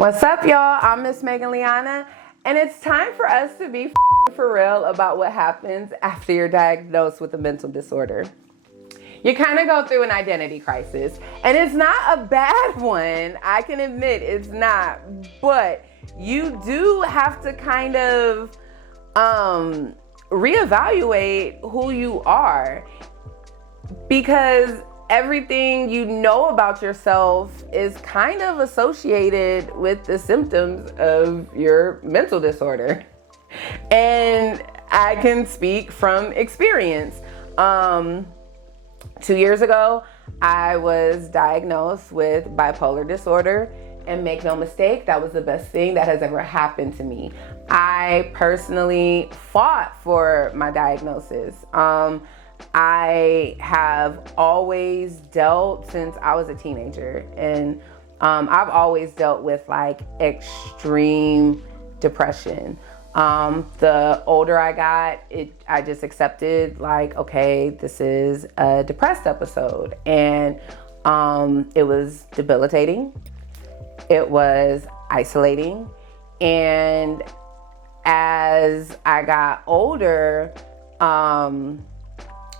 What's up, y'all? I'm Miss Megan Liana, and it's time for us to be for real about what happens after you're diagnosed with a mental disorder. You kind of go through an identity crisis, and it's not a bad one. I can admit it's not, but you do have to kind of reevaluate who you are, because everything you know about yourself is kind of associated with the symptoms of your mental disorder. And I can speak from experience. 2 years ago, I was diagnosed with bipolar disorder, and make no mistake, that was the best thing that has ever happened to me. I personally fought for my diagnosis. I have always dealt since I was a teenager, and I've always dealt with like extreme depression. The older I got, I just accepted like, okay, this is a depressed episode, and it was debilitating. It was isolating, and as I got older,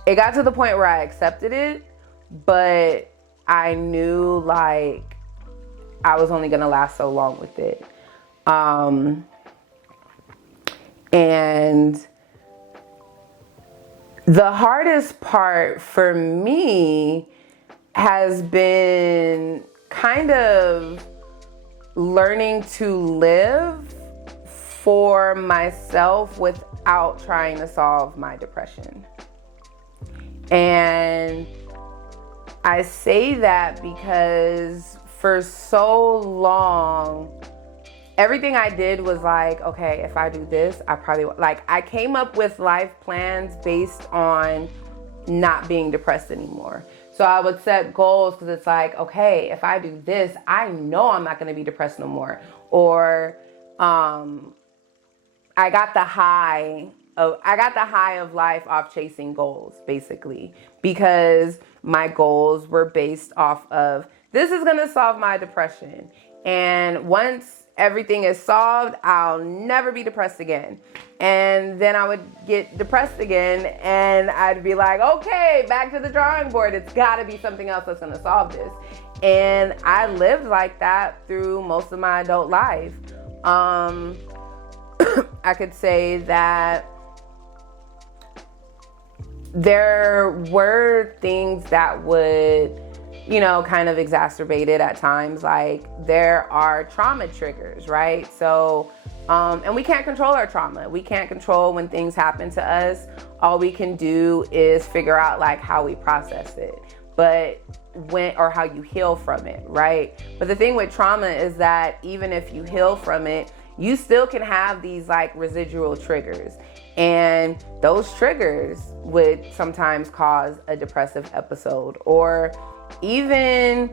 it got to the point where I accepted it, but I knew like I was only gonna last so long with it. And the hardest part for me has been kind of learning to live for myself without trying to solve my depression. And I say that because for so long, everything I did was like, okay, if I do this, I came up with life plans based on not being depressed anymore. So I would set goals because it's like, okay, if I do this, I know I'm not going to be depressed no more. Or I got the high of life off chasing goals, basically, because my goals were based off of, this is going to solve my depression. And once everything is solved, I'll never be depressed again. And then I would get depressed again, and I'd be like, okay, back to the drawing board. It's got to be something else that's going to solve this. And I lived like that through most of my adult life. I could say that there were things that would, kind of exacerbate it at times. Like there are trauma triggers, right? So, and we can't control our trauma. We can't control when things happen to us. All we can do is figure out like how we process it, or how you heal from it, right? But the thing with trauma is that even if you heal from it, you still can have these like residual triggers. And those triggers would sometimes cause a depressive episode, or even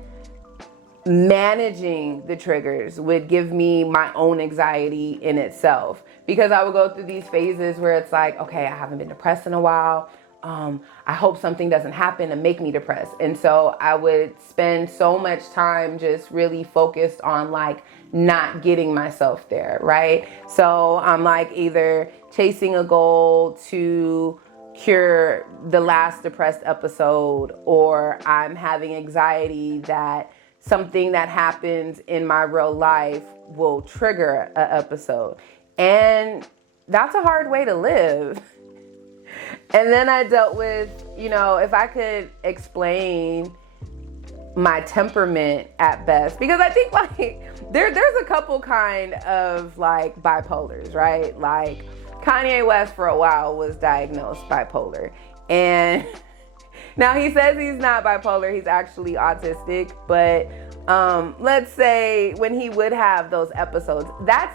managing the triggers would give me my own anxiety in itself, because I would go through these phases where it's like, okay, I haven't been depressed in a while. I hope something doesn't happen to make me depressed. And so I would spend so much time just really focused on like not getting myself there, right? So I'm like either chasing a goal to cure the last depressed episode, or I'm having anxiety that something that happens in my real life will trigger an episode. And that's a hard way to live. And then I dealt with, if I could explain my temperament at best, because I think like there's a couple kind of like bipolars, right? Like Kanye West for a while was diagnosed bipolar, and now he says he's not bipolar, he's actually autistic. But let's say when he would have those episodes, that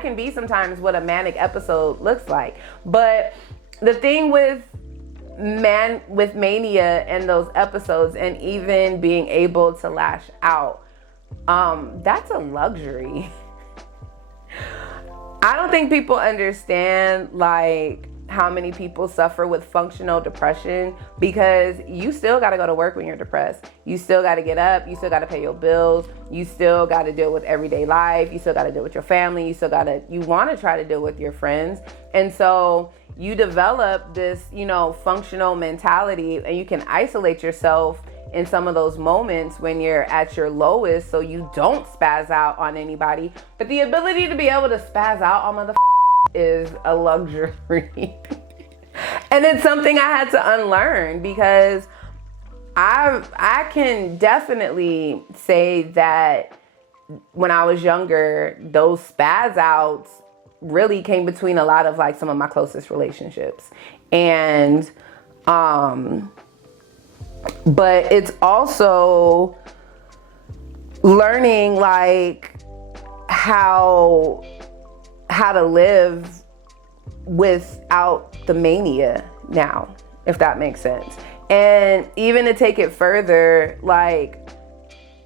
can be sometimes what a manic episode looks like. But the thing with mania and those episodes, and even being able to lash out, that's a luxury. I don't think people understand like how many people suffer with functional depression, because you still got to go to work when you're depressed. You still got to get up. You still got to pay your bills. You still got to deal with everyday life. You still got to deal with your family. You want to try to deal with your friends. And so you develop this, functional mentality, and you can isolate yourself in some of those moments when you're at your lowest, so you don't spaz out on anybody. But the ability to be able to spaz out on motherfuckers is a luxury. And it's something I had to unlearn, because I can definitely say that when I was younger, those spaz outs really came between a lot of like some of my closest relationships. And but it's also learning like how to live without the mania now, if that makes sense. And even to take it further, like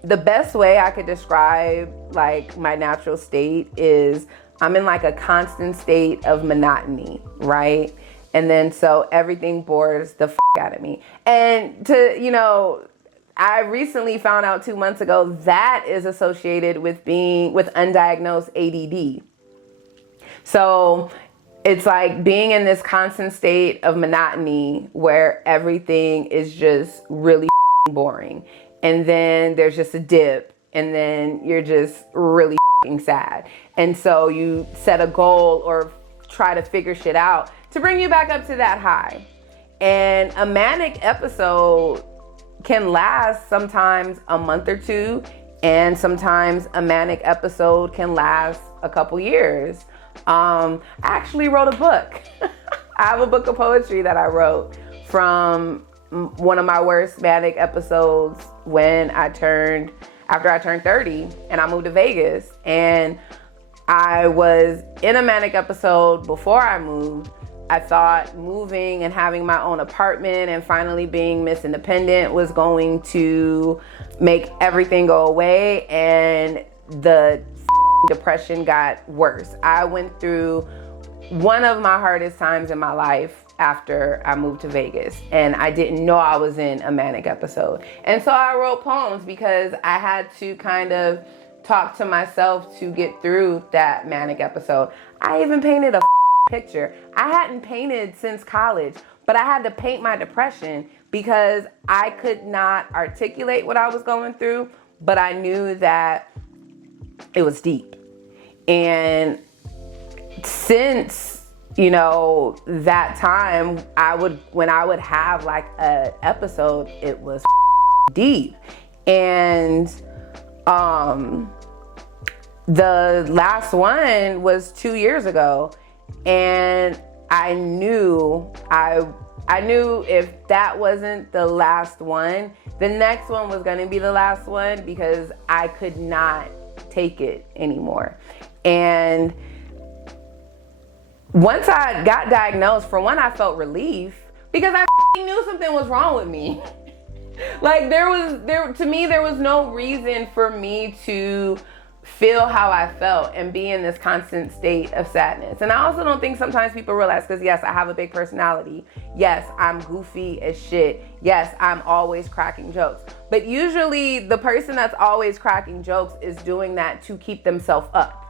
the best way I could describe like my natural state is I'm in like a constant state of monotony, right? And then so everything bores the out of me. And I recently found out 2 months ago that is associated with undiagnosed ADD. So it's like being in this constant state of monotony where everything is just really boring. And then there's just a dip, and then you're just really sad. And so you set a goal or try to figure shit out to bring you back up to that high. And a manic episode can last sometimes a month or two, and sometimes a manic episode can last a couple years. I actually wrote a book. I have a book of poetry that I wrote from one of my worst manic episodes after I turned 30 and I moved to Vegas. And I was in a manic episode before I moved. I thought moving and having my own apartment and finally being Miss Independent was going to make everything go away, and the depression got worse. I went through one of my hardest times in my life after I moved to Vegas, and I didn't know I was in a manic episode. And so I wrote poems because I had to kind of talk to myself to get through that manic episode. I even painted a picture. I hadn't painted since college, but I had to paint my depression because I could not articulate what I was going through, but I knew that it was deep. And since, that time, when I would have like an episode, it was deep. And the last one was 2 years ago. And I knew if that wasn't the last one, the next one was going to be the last one, because I could not take it anymore. And once I got diagnosed, for one, I felt relief because I knew something was wrong with me. Like to me, there was no reason for me to feel how I felt and be in this constant state of sadness. And I also don't think sometimes people realize, because yes, I have a big personality. Yes, I'm goofy as shit. Yes, I'm always cracking jokes. But usually the person that's always cracking jokes is doing that to keep themselves up.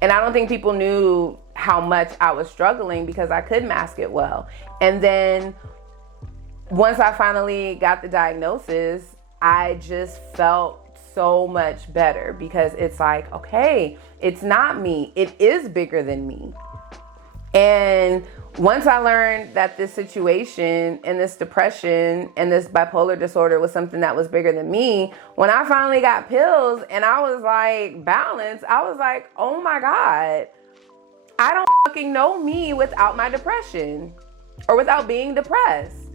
And I don't think people knew how much I was struggling because I could mask it well. And then once I finally got the diagnosis, I just felt so much better, because it's like, okay, it's not me. It is bigger than me. And once I learned that this situation and this depression and this bipolar disorder was something that was bigger than me, when I finally got pills and I was like balanced, I was like, oh my God, I don't fucking know me without my depression or without being depressed.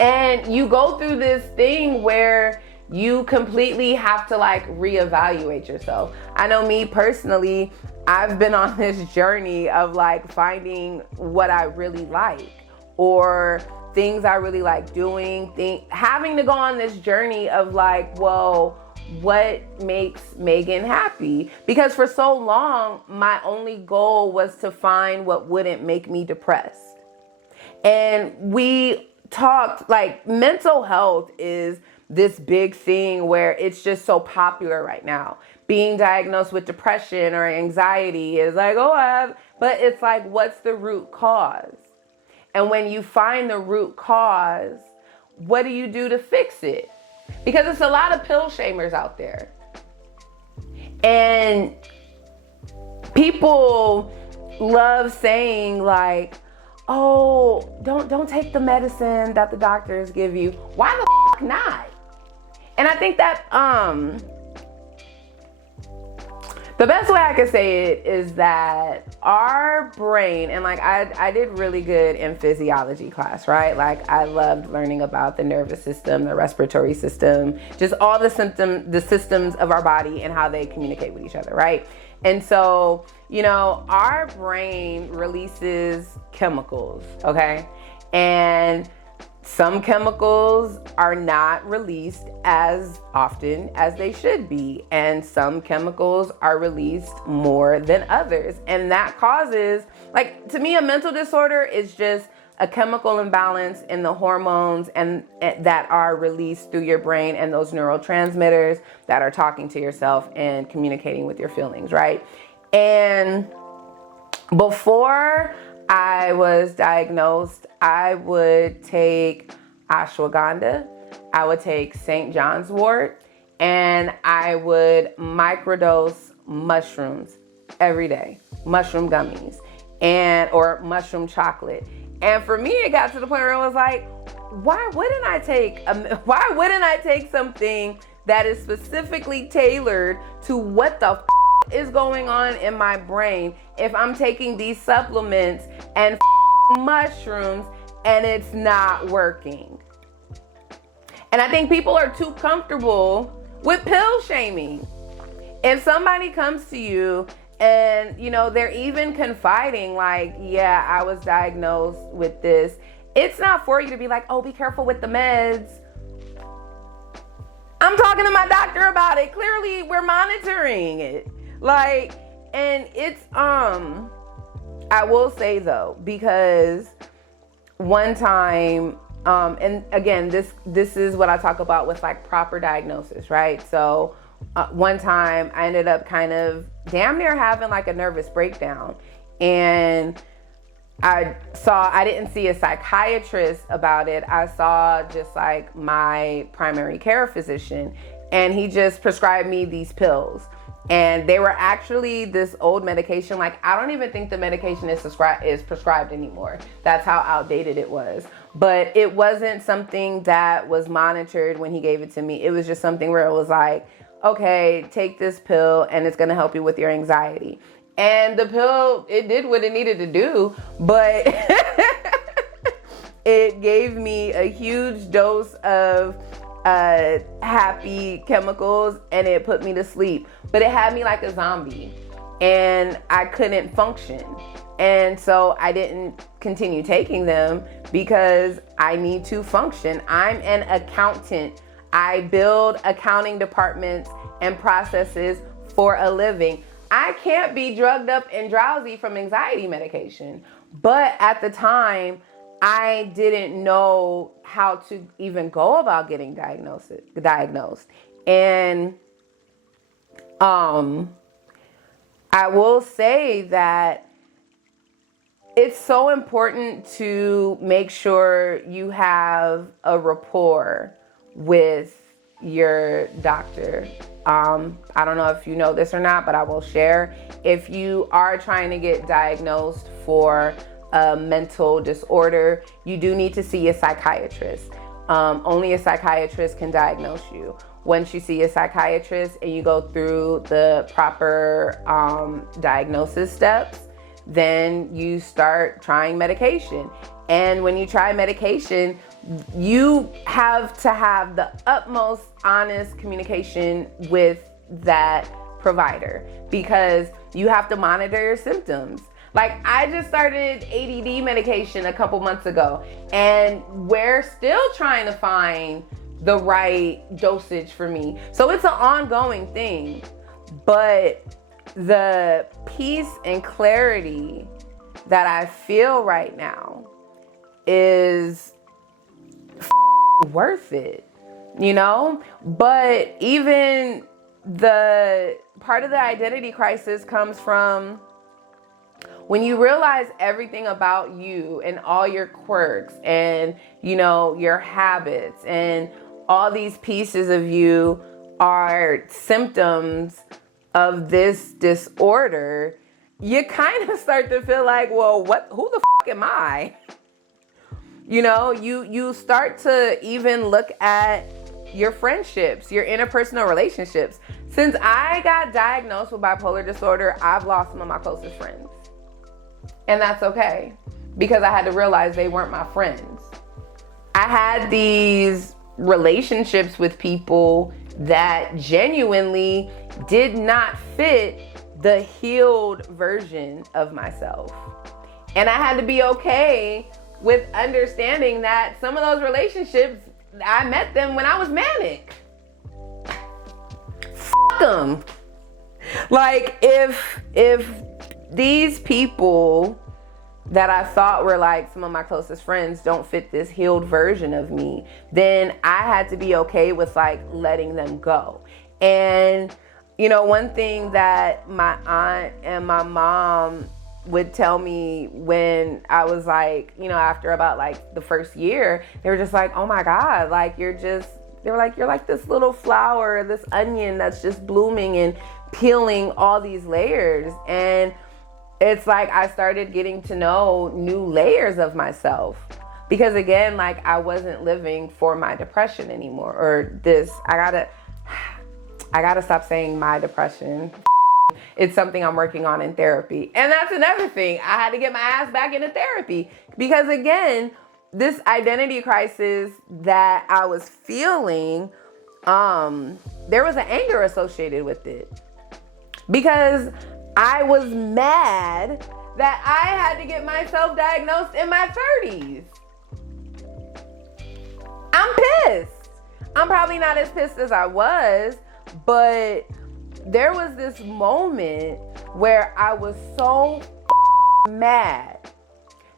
And you go through this thing where you completely have to like reevaluate yourself. I know me personally, I've been on this journey of like finding what I really like, or things I really like doing, having to go on this journey of like, well, what makes Megan happy. Because for so long, my only goal was to find what wouldn't make me depressed. And we talked, like, mental health is this big thing where it's just so popular right now. Being diagnosed with depression or anxiety is like, oh, but it's like, what's the root cause? And when you find the root cause, what do you do to fix it? Because it's a lot of pill shamers out there. And people love saying, like, oh, don't take the medicine that the doctors give you. Why the f not? And I think that the best way I could say it is that our brain, and like I did really good in physiology class, right? Like I loved learning about the nervous system, the respiratory system, just all the systems of our body and how they communicate with each other, right? And so, you know, our brain releases chemicals, okay? And some chemicals are not released as often as they should be, and some chemicals are released more than others. And that causes, like, to me, a mental disorder is just a chemical imbalance in the hormones and that are released through your brain and those neurotransmitters that are talking to yourself and communicating with your feelings, right? And before I was diagnosed, I would take ashwagandha, I would take St. John's wort, and I would microdose mushrooms every day, mushroom gummies, or mushroom chocolate. And for me, it got to the point where it was like, why wouldn't I take something that is specifically tailored to what the is going on in my brain if I'm taking these supplements and mushrooms and it's not working? And I think people are too comfortable with pill shaming. If somebody comes to you and, you know, they're even confiding like, yeah, I was diagnosed with this, it's not for you to be like, oh, be careful with the meds. I'm talking to my doctor about it. Clearly, we're monitoring it. Like, and it's, I will say though, because one time, and again, this is what I talk about with like proper diagnosis, right? So one time I ended up kind of damn near having like a nervous breakdown, and I didn't see a psychiatrist about it. I saw just like my primary care physician, and he just prescribed me these pills. And they were actually this old medication. Like, I don't even think the medication is prescribed anymore. That's how outdated it was. But it wasn't something that was monitored when he gave it to me. It was just something where it was like, okay, take this pill and it's gonna help you with your anxiety. And the pill, it did what it needed to do, but it gave me a huge dose of happy chemicals, and it put me to sleep. But it had me like a zombie, and I couldn't function. And so I didn't continue taking them because I need to function. I'm an accountant. I build accounting departments and processes for a living. I can't be drugged up and drowsy from anxiety medication. But at the time, I didn't know how to even go about getting diagnosed. And I will say that it's so important to make sure you have a rapport with your doctor. I don't know if you know this or not, but I will share. If you are trying to get diagnosed for a mental disorder, you do need to see a psychiatrist. Only a psychiatrist can diagnose you. Once you see a psychiatrist and you go through the proper diagnosis steps, then you start trying medication. And when you try medication, you have to have the utmost honest communication with that provider, because you have to monitor your symptoms. Like, I just started ADD medication a couple months ago, and we're still trying to find the right dosage for me. So it's an ongoing thing. But the peace and clarity that I feel right now is worth it, you know? But even the part of the identity crisis comes from when you realize everything about you and all your quirks and, you know, your habits and all these pieces of you are symptoms of this disorder, you kind of start to feel like, well, who the am I? You know, you start to even look at your friendships, your interpersonal relationships. Since I got diagnosed with bipolar disorder, I've lost some of my closest friends. And that's okay, because I had to realize they weren't my friends. I had these relationships with people that genuinely did not fit the healed version of myself. And I had to be okay with understanding that some of those relationships, I met them when I was manic. Fuck them. Like, if these people that I thought were like some of my closest friends don't fit this healed version of me, then I had to be okay with like letting them go. And, you know, one thing that my aunt and my mom would tell me when I was like, you know, after about like the first year, they were just like, oh my God, like you're like this little flower, this onion that's just blooming and peeling all these layers. And it's like I started getting to know new layers of myself, because again, like I wasn't living for my depression anymore, or this, I gotta stop saying my depression. It's something I'm working on in therapy. And that's another thing. I had to get my ass back into therapy, because again, this identity crisis that I was feeling, there was an anger associated with it, because I was mad that I had to get myself diagnosed in my 30s. I'm pissed. I'm probably not as pissed as I was, but there was this moment where I was so mad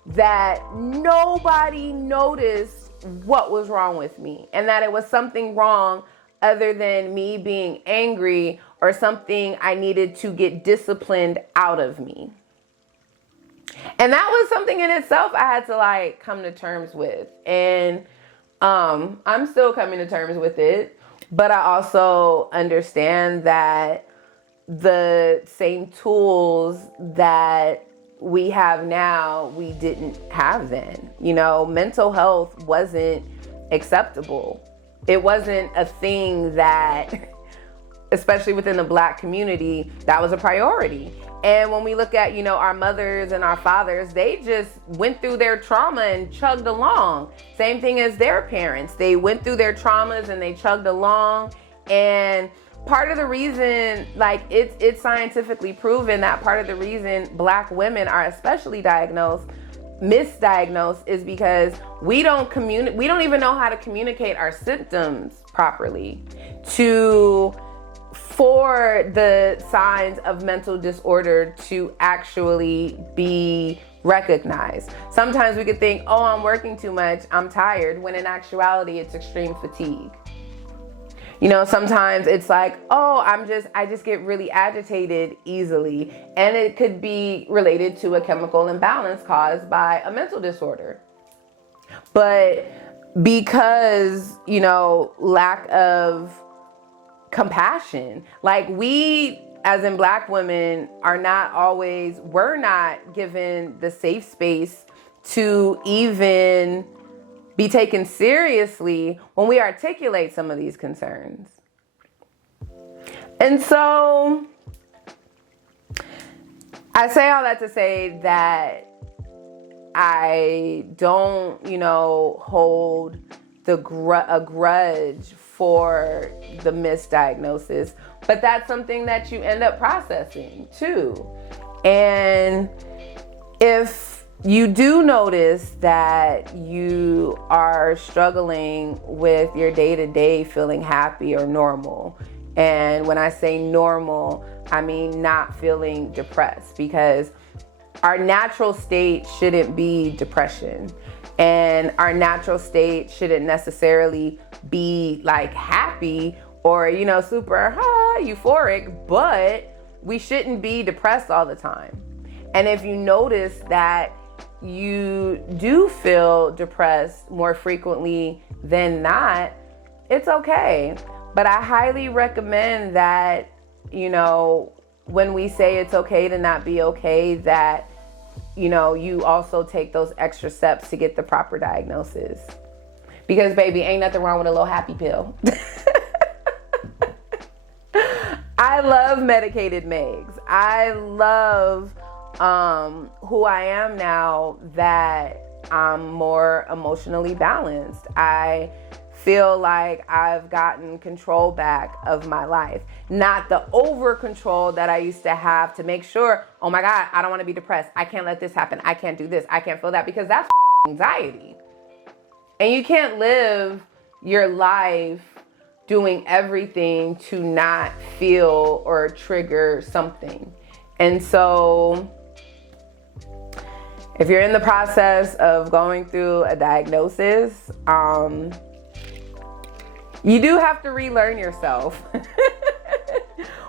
that nobody noticed what was wrong with me, and that it was something wrong other than me being angry or something I needed to get disciplined out of me. And that was something in itself I had to like come to terms with. And I'm still coming to terms with it, but I also understand that the same tools that we have now, we didn't have then. You know, mental health wasn't acceptable. It wasn't a thing that, especially within the Black community, that was a priority. And when we look at, you know, our mothers and our fathers, they just went through their trauma and chugged along. Same thing as their parents. They went through their traumas and they chugged along. And part of the reason, like it's scientifically proven that part of the reason Black women are especially misdiagnosed is because we don't even know how to communicate our symptoms properly for the signs of mental disorder to actually be recognized. Sometimes we could think, oh, I'm working too much, I'm tired, when in actuality it's extreme fatigue. You know, sometimes it's like, oh, I just get really agitated easily. And it could be related to a chemical imbalance caused by a mental disorder. But because, you know, lack of compassion, like we, as in Black women, we're not given the safe space to even be taken seriously when we articulate some of these concerns. And so I say all that to say that I don't, you know, hold a grudge for the misdiagnosis, but that's something that you end up processing too. And if you do notice that you are struggling with your day-to-day feeling happy or normal. And when I say normal, I mean not feeling depressed, because our natural state shouldn't be depression. And our natural state shouldn't necessarily be like happy or, you know, super euphoric, but we shouldn't be depressed all the time. And if you notice that you do feel depressed more frequently than not, it's okay. But I highly recommend that, you know, when we say it's okay to not be okay, that, you know, you also take those extra steps to get the proper diagnosis. Because baby, ain't nothing wrong with a little happy pill. I love medicated Megs. I love who I am now that I'm more emotionally balanced. I feel like I've gotten control back of my life. Not the over control that I used to have to make sure, oh my God, I don't want to be depressed. I can't let this happen. I can't do this. I can't feel that, because that's anxiety. And you can't live your life doing everything to not feel or trigger something. And so if you're in the process of going through a diagnosis, you do have to relearn yourself.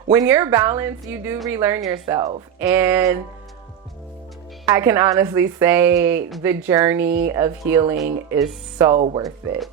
When you're balanced, you do relearn yourself. And I can honestly say the journey of healing is so worth it.